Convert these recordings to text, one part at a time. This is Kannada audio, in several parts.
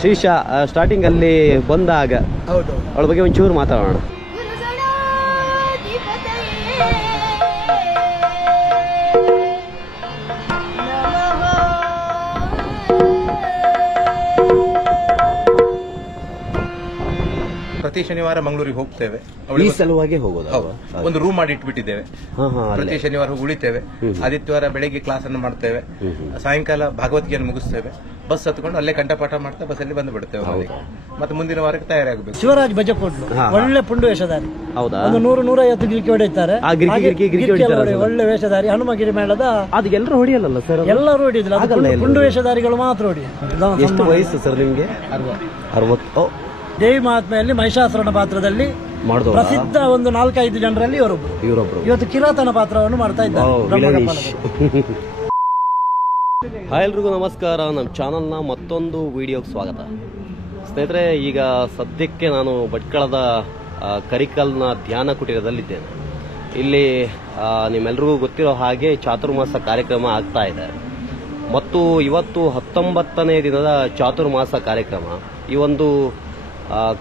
ಶ್ರೀಶಾ ಸ್ಟಾರ್ಟಿಂಗ್ ಅಲ್ಲಿ ಬಂದಾಗ ಅವಳ ಬಗ್ಗೆ ಒಂಚೂರು ಮಾತಾಡೋಣ. ಪ್ರತಿ ಶನಿವಾರ ಮಂಗಳೂರಿಗೆ ಹೋಗ್ತೇವೆ. ಈ ಸಲುವಾಗಿ ಹೋಗೋದು. ಒಂದು ರೂಮ್ ಮಾಡಿ ಇಟ್ಬಿಟ್ಟಿದ್ದೇವೆ. ಪ್ರತಿ ಶನಿವಾರ ಹೋಗಿ ಉಳಿತೇವೆ. ಆದಿತ್ಯವಾರ ಬೆಳಿಗ್ಗೆ ಕ್ಲಾಸ್ ಅನ್ನು ಮಾಡ್ತೇವೆ. ಸಾಯಂಕಾಲ ಭಗವದ್ಗೀತೆಯನ್ನು ಮುಗಿಸ್ತೇವೆ. ಬಸ್ ಹತ್ಕೊಂಡು ಅಲ್ಲೇ ಕಂಠಪಾಠ ಮಾಡ್ತಾ ಬಸ್ಸಲ್ಲಿ ಬಂದು ಬಿಡ್ತೇವೆ. ಮತ್ತೆ ಮುಂದಿನ ವಾರಕ್ಕೆ ತಯಾರಾಗಬೇಕು. ಶಿವರಾಜ್ ಬಜಕೋಟ್ಲು ಒಳ್ಳೆ ಪುಂಡು ವೇಷಧಾರಿ. ಹೌದಾ? ಒಂದು 100-150 ಗಿರಿಕಿ ಹೊಡೆಯುತ್ತಾರೆ. ಒಳ್ಳೆ ವೇಷಧಾರಿ. ಹನುಮಗಿರಿ ಮೇಳದ ಅದು ಎಲ್ಲರೂ ಹೊಡಿಯಲ್ಲ ಸರ್? ಎಲ್ಲರೂ ಹೊಡಿಯೋದಿಲ್ಲ, ಪುಂಡು ವೇಷಧಾರಿಗಳು ಮಾತ್ರ ಹೊಡಿಯೋದು. ಎಷ್ಟು ವಯಸ್ಸು ಸರ್ ನಿಮ್ಗೆ? 60. ದೇವಿ ಮಹಾತ್ಮೆಯಲ್ಲಿ ಮಹಿಷಾಸುರನ ಪಾತ್ರದಲ್ಲಿ ಪ್ರಸಿದ್ಧ ಒಂದು 4-5 ಜನರಲ್ಲಿ ಇವರೊಬ್ರು. ಇವತ್ತು ಕಿರಾತನ ಪಾತ್ರವನ್ನು ಮಾಡ್ತಾ ಇದ್ದಾರೆ. ಹಾಯ್ ಎಲ್ರಿಗೂ ನಮಸ್ಕಾರ. ನಮ್ಮ ಚಾನಲ್ನ ಮತ್ತೊಂದು ವಿಡಿಯೋಗೆ ಸ್ವಾಗತ. ಸ್ನೇಹಿತರೆ, ಈಗ ಸದ್ಯಕ್ಕೆ ನಾನು ಭಟ್ಕಳದ ಕರಿಕಲ್ನ ಧ್ಯಾನ ಕುಟೀರದಲ್ಲಿದ್ದೇನೆ. ಇಲ್ಲಿ ನಿಮ್ಮೆಲ್ರಿಗೂ ಗೊತ್ತಿರೋ ಹಾಗೆ ಚಾತುರ್ಮಾಸ ಕಾರ್ಯಕ್ರಮ ಆಗ್ತಾ ಇದೆ ಮತ್ತು ಇವತ್ತು 19ನೇ ದಿನದ ಚಾತುರ್ಮಾಸ ಕಾರ್ಯಕ್ರಮ. ಈ ಒಂದು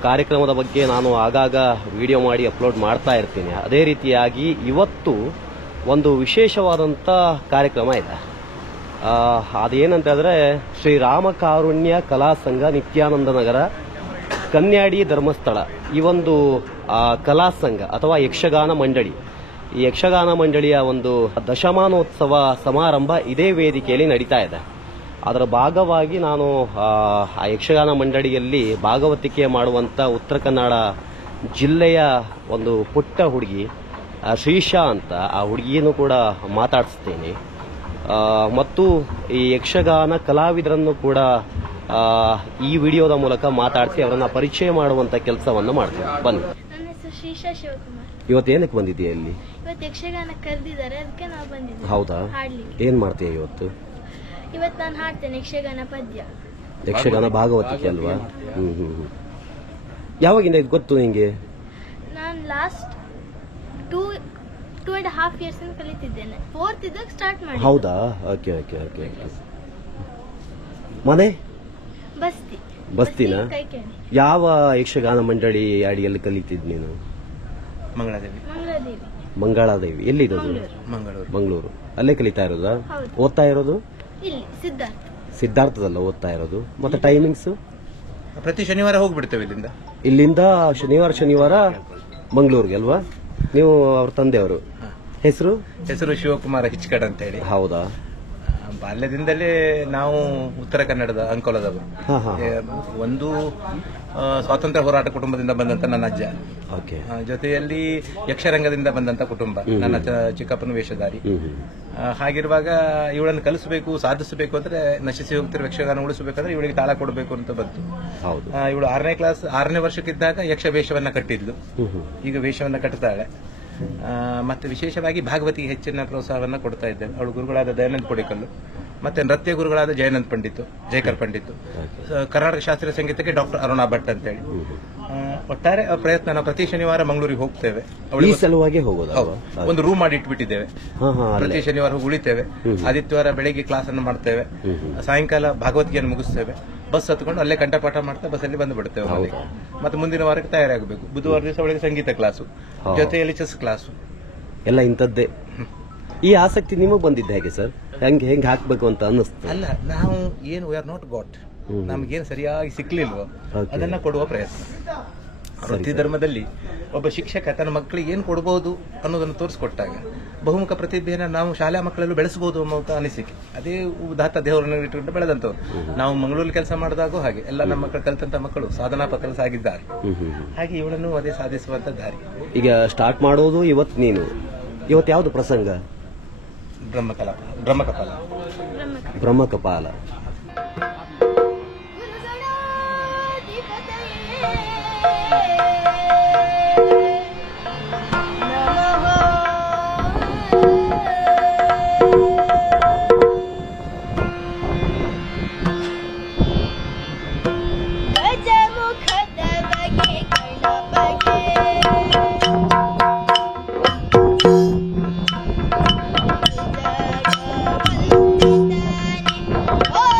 ಕಾರ್ಯಕ್ರಮದ ಬಗ್ಗೆ ನಾನು ಆಗಾಗ ವಿಡಿಯೋ ಮಾಡಿ ಅಪ್ಲೋಡ್ ಮಾಡ್ತಾ ಇರ್ತೀನಿ. ಅದೇ ರೀತಿಯಾಗಿ ಇವತ್ತು ಒಂದು ವಿಶೇಷವಾದಂಥ ಕಾರ್ಯಕ್ರಮ ಇದೆ. ಅದೇನಂತಂದರೆ ಶ್ರೀರಾಮ ಕಾರುಣ್ಯ ಕಲಾ ಸಂಘ ನಿತ್ಯಾನಂದ ನಗರ ಕನ್ಯಾಡಿ ಧರ್ಮಸ್ಥಳ ಈ ಒಂದು ಕಲಾ ಸಂಘ ಅಥವಾ ಯಕ್ಷಗಾನ ಮಂಡಳಿ, ಈ ಯಕ್ಷಗಾನ ಮಂಡಳಿಯ ಒಂದು ದಶಮಾನೋತ್ಸವ ಸಮಾರಂಭ ಇದೇ ವೇದಿಕೆಯಲ್ಲಿ ನಡೀತಾ ಇದೆ. ಅದರ ಭಾಗವಾಗಿ ನಾನು ಆ ಯಕ್ಷಗಾನ ಮಂಡಳಿಯಲ್ಲಿ ಭಾಗವತಿಕೆ ಮಾಡುವಂಥ ಉತ್ತರ ಕನ್ನಡ ಜಿಲ್ಲೆಯ ಒಂದು ಪುಟ್ಟ ಹುಡುಗಿ ಶ್ರೀಶಾ ಅಂತ, ಆ ಹುಡುಗಿಯನ್ನು ಕೂಡ ಮಾತಾಡಿಸ್ತೀನಿ ಮತ್ತು ಈ ಯಕ್ಷಗಾನ ಕಲಾವಿದರನ್ನು ಕೂಡ ಈ ವಿಡಿಯೋದ ಮೂಲಕ ಮಾತಾಡಿಸಿ ಅವರನ್ನ ಪರಿಚಯ ಮಾಡುವಂತ ಕೆಲಸವನ್ನು ಮಾಡ್ತೀನಿ. ಬನ್ನಿ. ನನ್ನ ಹೆಸರು ಶ್ರೀಶಾ ಶಿವಕುಮಾರ್. ಇವತ್ತು ಏನಕ್ಕೆ ಬಂದಿದ್ದೀಯ ಇಲ್ಲಿ? ಇವತ್ತು ಯಕ್ಷಗಾನ ಕರೆದಿದ್ದಾರೆ, ಅದಕ್ಕೆ ನಾವು ಬಂದಿದ್ದೀವಿ. ಹೌದಾ? ಏನ್ ಮಾಡ್ತೀಯ ಇವತ್ತು? ಇವತ್ತು ನಾನು ಹಾಡ್ತೇನೆ ಯಕ್ಷಗಾನ ಪದ್ಯ. ಯಕ್ಷಗಾನ ಭಾಗವತಿಕೆ ಅಲ್ವಾ? ಯಾವಾಗಿಂದ ಇದು ಗೊತ್ತು ನಿಂಗೆ? ನಾನು ಲಾಸ್ಟ್ 2.5 years ಕಲಿತಿದ್ದೇನೆ. 4th ಇದ್ದಾಗ ಸ್ಟಾರ್ಟ್ ಮಾಡಿ. ಹೌದಾ? Okay okay okay. ಮನೆ ಬಸ್ತಿನ? ಯಾವ ಯಕ್ಷಗಾನ ಮಂಡಳಿ ಅಡಿಯಲ್ಲಿ ಕಲಿತಿದ್ ನೀನು? ಮಂಗಳಾದೇವಿ. ಎಲ್ಲಿರೋದು? ಮಂಗಳೂರು. ಅಲ್ಲೇ ಕಲಿತಾ ಇರೋದಾ? ಓದ್ತಾ ಇರೋದು? ಸಿದ್ಧಾರ್ಥದಲ್ಲ ಓದ್ತಾ ಇರೋದು. ಮತ್ತೆ ಟೈಮಿಂಗ್ಸ್? ಪ್ರತಿ ಶನಿವಾರ ಹೋಗ್ಬಿಡ್ತೇವೆ ಇಲ್ಲಿಂದ ಶನಿವಾರ ಮಂಗಳೂರಿಗೆ ಅಲ್ವಾ? ನೀವು ಅವ್ರ ತಂದೆಯವರು? ಹೆಸರು ಶಿವಕುಮಾರ ಹಿಚ್ಕಡ್ ಅಂತ ಹೇಳಿ. ಹೌದಾ? ಬಾಲ್ಯದಿಂದಲೇ ನಾವು ಉತ್ತರ ಕನ್ನಡದ ಅಂಕೋಲದವರು. ಒಂದು ಸ್ವಾತಂತ್ರ್ಯ ಹೋರಾಟ ಕುಟುಂಬದಿಂದ ಬಂದಂತ ನನ್ನ ಅಜ್ಜ, ಜೊತೆಯಲ್ಲಿ ಯಕ್ಷರಂಗದಿಂದ ಬಂದಂತ ಕುಟುಂಬ. ನನ್ನ ಚಿಕ್ಕಪ್ಪನ ವೇಷಧಾರಿ. ಹಾಗಿರುವಾಗ ಇವಳನ್ನು ಕಲಿಸಬೇಕು, ಸಾಧಿಸಬೇಕು ಅಂದ್ರೆ ನಶಿಸಿ ಹೋಗ್ತಿರೋ ಯಕ್ಷಗಾನ ಉಳಿಸಬೇಕಂದ್ರೆ ಇವಳಿಗೆ ತಾಳ ಕೊಡಬೇಕು ಅಂತ ಬಂತು. ಇವಳು 6ನೇ ವರ್ಷಕ್ಕಿದ್ದಾಗ ಯಕ್ಷ ವೇಷವನ್ನ ಕಟ್ಟಿದ್ಲು. ಈಗ ವೇಷವನ್ನ ಕಟ್ತಾಳೆ. ಮತ್ತೆ ವಿಶೇಷವಾಗಿ ಭಾಗವತಿಗೆ ಹೆಚ್ಚಿನ ಪ್ರೋತ್ಸಾಹವನ್ನ ಕೊಡ್ತಾ ಇದ್ದೇವೆ. ಅವಳು ಗುರುಗಳಾದ ದಯಾನಂದ ಕೊಡಿಕಲ್ಲು, ಮತ್ತೆ ನೃತ್ಯ ಗುರುಗಳಾದ ಜಯಕರ್ ಪಂಡಿತ್, ಕರ್ನಾಟಕ ಶಾಸ್ತ್ರೀಯ ಸಂಗೀತಕ್ಕೆ ಡಾಕ್ಟರ್ ಅರುಣಾ ಭಟ್ ಅಂತ ಹೇಳಿ. ಒಟ್ಟಾರೆ ಪ್ರಯತ್ನ. ನಾವು ಪ್ರತಿ ಶನಿವಾರ ಮಂಗಳೂರಿಗೆ ಹೋಗ್ತೇವೆ. ಈ ಸಲುವಾಗಿ ಹೋಗೋದು. ಒಂದು ರೂಮ್ ಮಾಡಿ ಇಟ್ಬಿಟ್ಟಿದ್ದೇವೆ. ಪ್ರತಿ ಶನಿವಾರ ಹೋಗಿ ಉಳಿತೇವೆ. ಆದಿತ್ಯವಾರ ಬೆಳಿಗ್ಗೆ ಕ್ಲಾಸ್ ಅನ್ನು ಮಾಡ್ತೇವೆ. ಸಾಯಂಕಾಲ ಭಗವದ್ಗೀತೆಯನ್ನು ಮುಗಿಸ್ತೇವೆ. ಬಸ್ ಹತ್ಕೊಂಡು ಅಲ್ಲೇ ಕಂಠಪಾಠ ಮಾಡ್ತಾ ಬಸ್ಸಲ್ಲಿ ಬಂದು ಬಿಡ್ತೇವೆ. ಮತ್ತೆ ಮುಂದಿನ ವಾರಕ್ಕೆ ತಯಾರಾಗಬೇಕು. ಬುಧವಾರ ದಿವಸ ಅವಳಿಗೆ ಸಂಗೀತ ಕ್ಲಾಸು, ಜೊತೆಯಲ್ಲಿ ಚೆಸ್ ಕ್ಲಾಸು, ಎಲ್ಲ ಇಂಥದ್ದೇ. ಈ ಆಸಕ್ತಿ ನಿಮಗೆ ಬಂದಿದ್ದ ಹೇಗೆ ಸರ್? ಹೆಂಗ್ ಹಾಕ್ಬೇಕು ಅಂತ ಅನ್ನಿಸ್ತು? ಅಲ್ಲ, ನಾವು ಏನು ವಿ ಆರ್ ನಾಟ್ ಗಾಟ್, ನಮ್ಗೇನು ಸರಿಯಾಗಿ ಸಿಕ್ಲಿಲ್ವೋ ಅದನ್ನ ಕೊಡುವ ಪ್ರಯತ್ನ. ವೃತ್ತಿ ಧರ್ಮದಲ್ಲಿ ಒಬ್ಬ ಶಿಕ್ಷಕ ತನ್ನ ಮಕ್ಕಳಿಗೆ ಏನು ಕೊಡಬಹುದು ಅನ್ನೋದನ್ನು ತೋರಿಸ್ಕೊಟ್ಟಾಗ ಬಹುಮುಖ ಪ್ರತಿಭೆಯನ್ನು ನಾವು ಶಾಲಾ ಮಕ್ಕಳಲ್ಲೂ ಬೆಳೆಸಬಹುದು ಅನ್ನೋ ಅನಿಸಿಕೆ. ಅದೇ ಉದಾತ್ತ ದೇವರನ್ನು ಇಟ್ಟುಕೊಂಡು ಬೆಳೆದಂತವ್ರು. ನಾವು ಮಂಗಳೂರಲ್ಲಿ ಕೆಲಸ ಮಾಡಿದಾಗೂ ಹಾಗೆ ಎಲ್ಲ ನಮ್ಮ ಮಕ್ಕಳು ಕಲಿತಂತ ಮಕ್ಕಳು ಸಾಧನಾ ಪಥ ಸಾಗಿದ್ದಾರೆ. ಹಾಗೆ ಇವಳನ್ನು ಅದೇ ಸಾಧಿಸುವಂತ ದಾರಿ. ಈಗ ಸ್ಟಾರ್ಟ್ ಮಾಡೋದು ಇವತ್ತು ಯಾವುದು ಪ್ರಸಂಗ? ಬ್ರಹ್ಮಕಪಾಲ. Oh!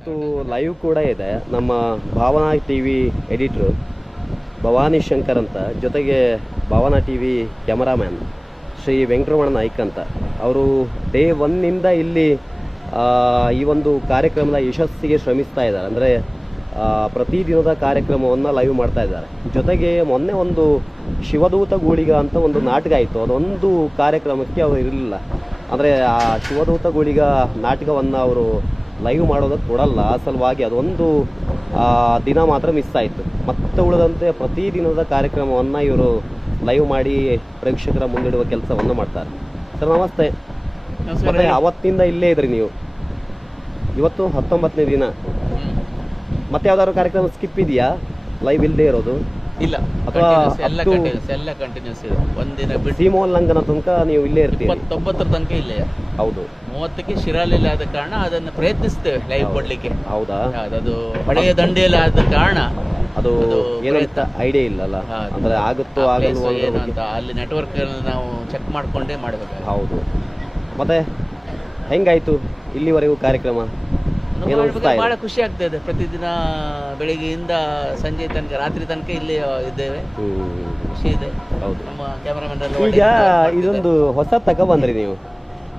ಇವತ್ತು ಲೈವ್ ಕೂಡ ಇದೆ. ನಮ್ಮ ಭಾವನಾ ಟಿವಿ ಎಡಿಟ್ರು ಭವಾನಿ ಶಂಕರ್ ಅಂತ, ಜೊತೆಗೆ ಭಾವನಾ ಟಿವಿ ಕ್ಯಾಮರಾಮ್ಯಾನ್ ಶ್ರೀ ವೆಂಕಟರಮಣ ನಾಯ್ಕ್ ಅಂತ. ಅವರು ಡೇ 1ನಿಂದ ಇಲ್ಲಿ ಈ ಒಂದು ಕಾರ್ಯಕ್ರಮದ ಯಶಸ್ಸಿಗೆ ಶ್ರಮಿಸ್ತಾ ಇದ್ದಾರೆ. ಅಂದರೆ ಪ್ರತಿದಿನದ ಕಾರ್ಯಕ್ರಮವನ್ನು ಲೈವ್ ಮಾಡ್ತಾ ಇದ್ದಾರೆ. ಜೊತೆಗೆ ಮೊನ್ನೆ ಒಂದು ಶಿವದೂತ ಗೂಳಿಗ ಅಂತ ಒಂದು ನಾಟಕ ಆಯಿತು. ಅದೊಂದು ಕಾರ್ಯಕ್ರಮಕ್ಕೆ ಅವರು ಇರಲಿಲ್ಲ. ಅಂದರೆ ಆ ಶಿವದೂತ ಗೂಳಿಗ ನಾಟಕವನ್ನು ಅವರು ಲೈವ್ ಮಾಡೋದಕ್ಕೆ ಕೊಡಲ್ಲ. ಆ ಸಲುವಾಗಿ ಅದೊಂದು ದಿನ ಮಾತ್ರ ಮಿಸ್ ಆಯಿತು. ಮತ್ತೆ ಉಳಿದಂತೆ ಪ್ರತಿದಿನದ ಕಾರ್ಯಕ್ರಮವನ್ನು ಇವರು ಲೈವ್ ಮಾಡಿ ಪ್ರೇಕ್ಷಕರ ಮುಂದಿಡುವ ಕೆಲಸವನ್ನು ಮಾಡ್ತಾರೆ. ಸರ್ ನಮಸ್ತೆ. ಮತ್ತೆ ಅವತ್ತಿಂದ ಇಲ್ಲೇ ಇದ್ರಿ ನೀವು, ಇವತ್ತು 19ನೇ ದಿನ. ಮತ್ತೆ ಯಾವ್ದಾದ್ರು ಕಾರ್ಯಕ್ರಮ ಸ್ಕಿಪ್ ಇದೆಯಾ ಲೈವ್ ಇಲ್ಲದೆ ಇರೋದು? ಇಲ್ಲ, ಅಥವಾ ಎಲ್ಲ ಕಂಟಿನ್ಯೂಸ್ ಇದೆ. ಒಂದಿನ ಬಿಟ್ಟು ಸೀಮೋಲ್ಲಂಘನ ತನಕ ನೀವು ಇಲ್ಲೇ ಇರ್ತೀರಿ? 29ರ ತನಕ ಇಲ್ಲೇ. ಹೌದು. 30ಕ್ಕೆ ಶಿರಾಲಿಲ್ಲ ಆದ ಕಾರಣ ಅದನ್ನು ಪ್ರಯತ್ನಿಸ್ತೇವೆ ಲೈವ್ ಕೊಡ್ಲಿಕ್ಕೆ. ಹೌದಾ? ಅದು ಹಳೆಯ ದಂಡೆಯಲ್ಲಿ ಆದ ಕಾರಣ ಅದು ಏನಂತ ಐಡಿಯಾ ಇಲ್ಲಲ್ಲ, ಅಂದ್ರೆ ಆಗುತ್ತೋ ಆಗಲ್ವೋ ಏನು ಅಂತ ಅಲ್ಲಿ ನೆಟ್ವರ್ಕ್ ನಾವು ಚೆಕ್ ಮಾಡ್ಕೊಂಡೇ ಮಾಡಬೇಕು. ಹೌದು. ಮತ್ತೆ ಹೆಂಗಾಯ್ತು ಇಲ್ಲಿವರೆಗೂ ಕಾರ್ಯಕ್ರಮ? ಬಹಳ ಖುಷಿ ಆಗ್ತಾ ಇದೆ. ಪ್ರತಿದಿನ ಬೆಳಿಗ್ಗೆಯಿಂದ ಸಂಜೆ ತನಕ, ರಾತ್ರಿ ತನಕ ಇಲ್ಲಿ ಇದ್ದೇವೆ. ಖುಷಿ ಇದೆ. ಹೌದು. ನಮ್ಮ ಕ್ಯಾಮರಾಮನ್ ಈಗ ಇದೊಂದು ಹೊಸ ತಗೊಬಂದ್ರಿ ನೀವು,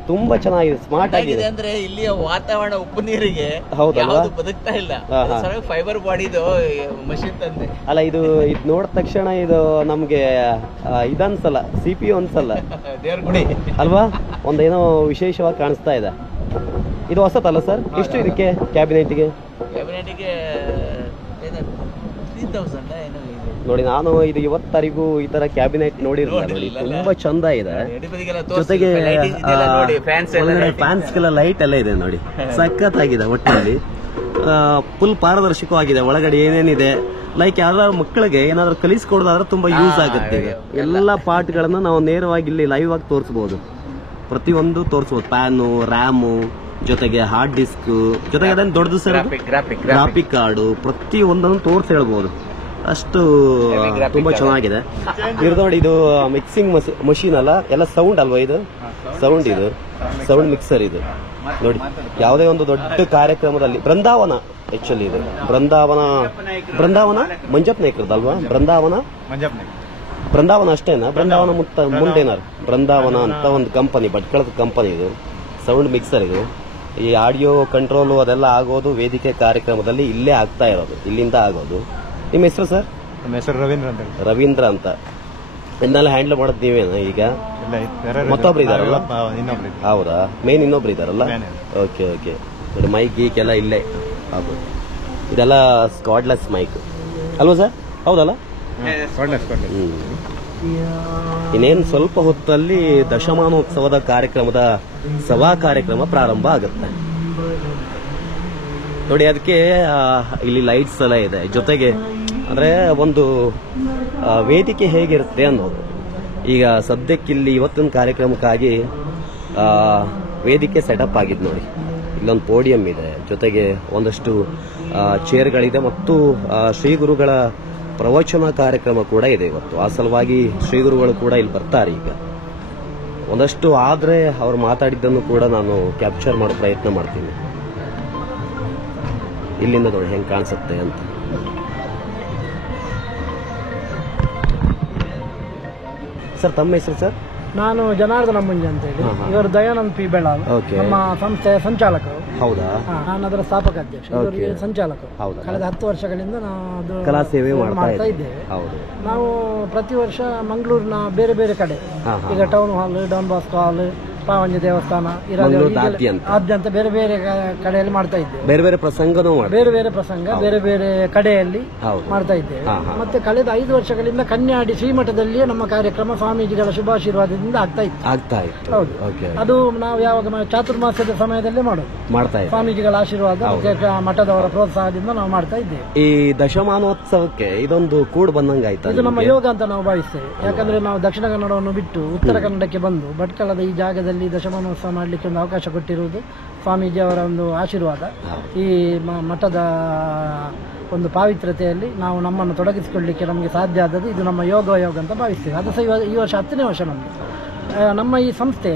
ತುಂಬಾ ಚೆನ್ನಾಗಿದೆ, ಸ್ಮಾರ್ಟ್ ಆಗಿದೆ. ಅಂದ್ರೆ ಇಲ್ಲಿಯ ವಾತಾವರಣ ಉಪ್ಪು ನೀರಿಗೆ ಹೌದಲ್ವಾ? ಯಾವುದು ಬದುಕ್ತಾ ಇಲ್ಲ. ಫೈಬರ್ ಬಾಡಿದು ಮಷಿನ್ ತಂದೆ. ಅಲ್ಲ, ಇದು ನೋಡಿದ ತಕ್ಷಣ ಇದು ನಮ್ಗೆ ಇದನ್ಸಲ್ಲ, CPU ಅನ್ಸಲ್ಲ, ದೇವ್ರ ಗುಡಿ ಅಲ್ವಾ? ಒಂದೇನೋ ವಿಶೇಷವಾಗಿ ಕಾಣಿಸ್ತಾ ಇದೆ. ಇದು ಹೊಸತಲ್ಲ ಸರ್? ಎಷ್ಟು ಇದಕ್ಕೆ ಕ್ಯಾಬಿನೆಟ್ಗೆ? 3000 ಏನೋ ಇದೆ ನೋಡಿ. ನಾನು ಇದು ಇವತ್ತರಿಗೂ ಈ ತರ ಕ್ಯಾಬಿನೆಟ್ ನೋಡಿರಲಿಲ್ಲ. ನೋಡಿ, ತುಂಬಾ ಚಂದ ಇದೆ. ಜೊತೆಗೆ ಫ್ಯಾನ್ಸ್ಗೆಲ್ಲ ಲೈಟ್ ಎಲ್ಲ ಇದೆ ನೋಡಿ, ಸಖತ್ತಾಗಿದೆ. ಒಟ್ಟಿನಲ್ಲಿ ಫುಲ್ ಪಾರದರ್ಶಕವಾಗಿದೆ. ಒಳಗಡೆ ಏನೇನಿದೆ, ಲೈಕ್ ಯಾರು ಮಕ್ಕಳಿಗೆ ಏನಾದ್ರು ಕಲಿಸ್ಕೊಡೋದಾದ್ರೆ ತುಂಬಾ ಯೂಸ್ ಆಗುತ್ತೆ. ಎಲ್ಲ ಪಾರ್ಟ್ಗಳನ್ನ ನಾವು ನೇರವಾಗಿ ಇಲ್ಲಿ ಲೈವ್ ಆಗಿ ತೋರಿಸಬಹುದು. ಪ್ರತಿಯೊಂದು ತೋರಿಸಬಹುದು. ಪ್ಯಾನು, ರ್ಯಾಮು, ಜೊತೆಗೆ ಹಾರ್ಡ್ ಡಿಸ್ಕ್, ಜೊತೆಗೆ ಅದನ್ನು ದೊಡ್ಡದು ಸರ್ ಗ್ರಾಫಿಕ್ ಕಾರ್ಡು, ಪ್ರತಿ ಒಂದನ್ನು ತೋರಿಸಿ ಹೇಳ್ಬೋದು. ಅಷ್ಟು ತುಂಬಾ ಚೆನ್ನಾಗಿದೆ. ಇದು ನೋಡಿ, ಇದು ಮಿಕ್ಸಿಂಗ್ ಮಷೀನ್ ಅಲ್ಲ, ಎಲ್ಲ ಸೌಂಡ್ ಅಲ್ವಾ? ಇದು ಸೌಂಡ್, ಇದು ಸೌಂಡ್ ಮಿಕ್ಸರ್. ಇದು ನೋಡಿ, ಯಾವುದೇ ಒಂದು ದೊಡ್ಡ ಕಾರ್ಯಕ್ರಮದಲ್ಲಿ ಬೃಂದಾವನ, ಆಕ್ಚುಲಿ ಇದು ಬೃಂದಾವನ ಮಂಜಪ್ಪ ನಾಯ್ಕರದಲ್ವಾ? ಬೃಂದಾವನ ಅಷ್ಟೇನಾ? ಬೃಂದಾವನ ಮುಂದೇನಾರು ಬೃಂದಾವನ ಅಂತ ಒಂದು ಕಂಪನಿ, ಭಟ್ಕಳದ ಕಂಪನಿ. ಇದು ಸೌಂಡ್ ಮಿಕ್ಸರ್. ಇದು ಈ ಆಡಿಯೋ ಕಂಟ್ರೋಲು ಅದೆಲ್ಲ ಆಗೋದು ವೇದಿಕೆ ಕಾರ್ಯಕ್ರಮದಲ್ಲಿ ಇಲ್ಲೇ ಆಗ್ತಾ ಇರೋದು, ಇಲ್ಲಿಂದ ಆಗೋದು. ನಿಮ್ಮ ಹೆಸರು ಸರ್? ನಮ್ಮ ಹೆಸರು ರವೀಂದ್ರ ಅಂತ. ಇದನ್ನೆಲ್ಲ ಹ್ಯಾಂಡಲ್ ಮಾಡೋದು ನೀವೇನ? ಈಗ ಮತ್ತೊಬ್ರು ಇದಾರಲ್ಲ? ಹೌದಾ? ಮೇನ್ ಇನ್ನೊಬ್ರು ಇದಾರಲ್ಲ? Okay okay. ನೋಡಿ, ಮೈಕ್ ಗೀಕ್ ಎಲ್ಲ ಇಲ್ಲೇ ಆಗ್ಬೋದು. ಇದೆಲ್ಲ ಸ್ಕಾಡ್ಲೆಸ್ ಮೈಕ್ ಅಲ್ವಾ ಸರ್? ಹೌದಲ್ಲ? ಇನ್ನೇನು ಸ್ವಲ್ಪ ಹೊತ್ತಲ್ಲಿ ದಶಮಾನೋತ್ಸವದ ಕಾರ್ಯಕ್ರಮದ ಸಭಾ ಕಾರ್ಯಕ್ರಮ ಪ್ರಾರಂಭ ಆಗುತ್ತೆ ನೋಡಿ. ಅದಕ್ಕೆ ಇಲ್ಲಿ ಲೈಟ್ಸ್ ಎಲ್ಲ ಇದೆ. ಜೊತೆಗೆ ಅಂದ್ರೆ ಒಂದು ವೇದಿಕೆ ಹೇಗಿರುತ್ತೆ ಅನ್ನೋದು. ಈಗ ಸದ್ಯಕ್ಕಿಲ್ಲಿ ಇವತ್ತಿನ ಕಾರ್ಯಕ್ರಮಕ್ಕಾಗಿ ವೇದಿಕೆ ಸೆಟಪ್ ಆಗಿದೆ ನೋಡಿ. ಇಲ್ಲೊಂದು ಪೋಡಿಯಂ ಇದೆ, ಜೊತೆಗೆ ಒಂದಷ್ಟು ಚೇರ್ಗಳಿದೆ, ಮತ್ತು ಶ್ರೀ ಗುರುಗಳ ಪ್ರವಚನ ಕಾರ್ಯಕ್ರಮ ಕೂಡ ಇದೆ ಇವತ್ತು. ಆ ಸಲುವಾಗಿ ಶ್ರೀ ಗುರುಗಳು ಕೂಡ ಇಲ್ಲಿ ಬರ್ತಾರೆ. ಈಗ ಒಂದಷ್ಟು ಆದ್ರೆ ಅವ್ರು ಮಾತಾಡಿದ್ದನ್ನು ಕೂಡ ನಾನು ಕ್ಯಾಪ್ಚರ್ ಮಾಡೋ ಪ್ರಯತ್ನ ಮಾಡ್ತೀನಿ. ಇಲ್ಲಿಂದ ನೋಡಿ ಹೆಂಗೆ ಕಾಣಿಸುತ್ತೆ ಅಂತ. ಸರ್, ತಮ್ಮ ಹೆಸರು ಸರ್? ನಾನು ಜನಾರ್ದನ ಮುಂಜೆ ಅಂತ ಹೇಳಿ. ಇವರು ದಯಾನಂದ್ ಪಿ ಬೆಳಾಲ್, ನಮ್ಮ ಸಂಸ್ಥೆಯ ಸಂಚಾಲಕರು. ಹೌದಾ? ನಾನು ಅದರ ಸ್ಥಾಪಕ ಅಧ್ಯಕ್ಷ, ಇವರಿಗೆ ಸಂಚಾಲಕರು. ಕಳೆದ 10 ವರ್ಷಗಳಿಂದ ನಾವು ಕಲಾ ಸೇವೆ ಮಾಡ್ತಾ ಇದ್ದೇವೆ. ನಾವು ಪ್ರತಿ ವರ್ಷ ಮಂಗಳೂರಿನ ಬೇರೆ ಬೇರೆ ಕಡೆ, ಈಗ ಟೌನ್ ಹಾಲ್, ಡಾನ್ ಬಾಸ್ಕೋ ಹಾಲ್, ಪಾವಂಜಿ ದೇವಸ್ಥಾನ ಆದ್ಯಂತ ಬೇರೆ ಬೇರೆ ಕಡೆಯಲ್ಲಿ ಮಾಡ್ತಾ ಇದ್ದೇವೆ. ಬೇರೆ ಬೇರೆ ಪ್ರಸಂಗನೂ ಬೇರೆ ಬೇರೆ ಪ್ರಸಂಗ ಬೇರೆ ಬೇರೆ ಕಡೆಯಲ್ಲಿ ಮಾಡ್ತಾ ಇದ್ದೇವೆ. ಮತ್ತೆ ಕಳೆದ 5 ವರ್ಷಗಳಿಂದ ಕನ್ಯಾಡಿ ಶ್ರೀಮಠದಲ್ಲಿಯೇ ನಮ್ಮ ಕಾರ್ಯಕ್ರಮ ಸ್ವಾಮೀಜಿಗಳ ಶುಭಾಶೀರ್ವಾದದಿಂದ ಆಗ್ತಾ ಇತ್ತು. ಹೌದು, ಅದು ನಾವು ಯಾವಾಗ ಚಾತುರ್ಮಾಸ್ಯದ ಸಮಯದಲ್ಲೇ ಮಾಡ್ತಾ ಸ್ವಾಮೀಜಿಗಳ ಆಶೀರ್ವಾದ, ಮಠದವರ ಪ್ರೋತ್ಸಾಹದಿಂದ ನಾವು ಮಾಡ್ತಾ ಇದ್ದೇವೆ. ಈ ದಶಮಾನೋತ್ಸವಕ್ಕೆ ಇದೊಂದು ಕೂಡ್ ಬಂದಂಗಾಯ್ತು. ಇದು ನಮ್ಮ ಯೋಗ ಅಂತ ನಾವು ಭಾವಿಸ್ತೇವೆ. ಯಾಕಂದ್ರೆ ನಾವು ದಕ್ಷಿಣ ಕನ್ನಡವನ್ನು ಬಿಟ್ಟು ಉತ್ತರ ಕನ್ನಡಕ್ಕೆ ಬಂದು ಭಟ್ಕಳದ ಈ ಜಾಗದಲ್ಲಿ ದಶಮಾನೋತ್ಸವ ಮಾಡಲಿಕ್ಕೆ ಒಂದು ಅವಕಾಶ ಕೊಟ್ಟಿರುವುದು ಸ್ವಾಮೀಜಿ ಅವರ ಒಂದು ಆಶೀರ್ವಾದ. ಈ ಮಠದ ಒಂದು ಪಾವಿತ್ರತೆಯಲ್ಲಿ ನಾವು ನಮ್ಮನ್ನು ತೊಡಗಿಸಿಕೊಳ್ಳಲಿಕ್ಕೆ ನಮಗೆ ಸಾಧ್ಯ ಆದದ್ದು ಇದು ನಮ್ಮ ಯೋಗ ಅಂತ ಭಾವಿಸ್ತೇವೆ. ಅದು ಸಹ ಈ ವರ್ಷ 10ನೇ ವರ್ಷ ನಮ್ಮದು. ನಮ್ಮ ಈ ಸಂಸ್ಥೆ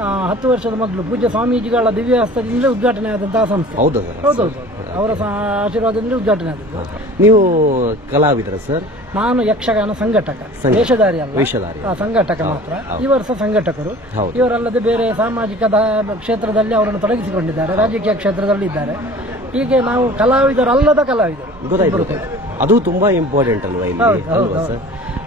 10 ವರ್ಷದ ಮೊದಲು ಪೂಜ್ಯ ಸ್ವಾಮೀಜಿಗಳ ದಿವ್ಯ ಹಸ್ತದಿಂದ ಉದ್ಘಾಟನೆ ಆದಂತಹ ಸಂಸ್ಥೆ. ಹೌದೌದು, ಅವರ ಆಶೀರ್ವಾದದಿಂದ ಉದ್ಘಾಟನೆ ಆದದ್ದು. ನೀವು ಕಲಾವಿದರ ಸರ್? ನಾನು ಯಕ್ಷಗಾನ ಸಂಘಟಕ, ವೇಷಧಾರಿ ಅಲ್ಲ, ಸಂಘಟಕ ಮಾತ್ರ. ಈ ವರ್ಷ ಸಂಘಟಕರು. ಇವರಲ್ಲದೆ ಬೇರೆ ಸಾಮಾಜಿಕ ಕ್ಷೇತ್ರದಲ್ಲಿ ಅವರನ್ನು ತೊಡಗಿಸಿಕೊಂಡಿದ್ದಾರೆ, ರಾಜಕೀಯ ಕ್ಷೇತ್ರದಲ್ಲಿ ಇದ್ದಾರೆ. ಹೀಗೆ ನಾವು ಕಲಾವಿದರಲ್ಲದ ಕಲಾವಿದರು. ಗೊತ್ತಾಯ್ತು, ಅದು ತುಂಬಾ ಇಂಪಾರ್ಟೆಂಟ್ ಅಲ್ವಾ ಇಲ್ಲಿ, ಅಲ್ವಾ ಸರ್?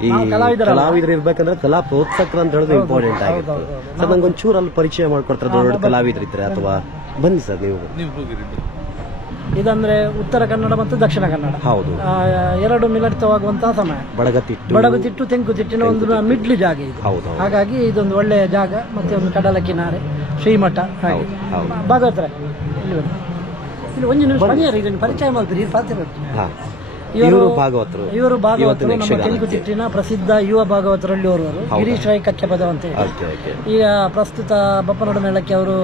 ಈ ಕಲಾವಿದರು ಇರ್ಬೇಕಂದ್ರೆ ಕಲಾ ಪ್ರೋತ್ಸಾಹಕರು ಅಂತ ಹೇಳೋದು ಇಂಪಾರ್ಟೆಂಟ್ ಆಗುತ್ತೆ ಸರ್. ನಂಗೆ ಒಂಚೂರು ಅಲ್ಲಿ ಪರಿಚಯ ಮಾಡ್ಕೊಡ್ತಾರೆ ದೊಡ್ಡ ಕಲಾವಿದರಿದ್ರೆ, ಅಥವಾ ಬನ್ನಿ ಸರ್ ನೀವು. ಇದಂದ್ರೆ ಉತ್ತರ ಕನ್ನಡ ಮತ್ತು ದಕ್ಷಿಣ ಕನ್ನಡ ಹೌದು, ಎರಡು ಮಿಲಟಿತವಾಗುವಂತಹ ಸಮಯ. ಬಡಗುತಿಟ್ಟು ತೆಂಕುತಿಟ್ಟಿನ ಒಂದು ಮಿಡ್ಲ್ ಜಾಗ ಇದು. ಹಾಗಾಗಿ ಇದೊಂದು ಒಳ್ಳೆಯ ಜಾಗ. ಮತ್ತೆ ಒಂದು ಕಡಲ ಕಿನಾರೆ, ಶ್ರೀಮಠ. ಹಾಗೆ ಭಾಗವತರ ಇಲ್ಲಿ ಒಂದು ನಿಮಿಷ ಪರಿಚಯ ಮಾಡ್ತೀರಿ. ಇವರು ಭಾಗವತರು, ನಮ್ಮ ತೆಂಕುತಿಟ್ಟಿನ ಪ್ರಸಿದ್ಧ ಯುವ ಭಾಗವತರಲ್ಲಿ ಓರ್ವರು. ಗಿರೀಶ್ ರೈ ಕಕ್ಕೆಪದ ಅಂತ ಹೇಳಿ ಈಗ ಪ್ರಸ್ತುತ ಬಪ್ಪನಾಡು ಮೇಳಕ್ಕೆ ಅವರು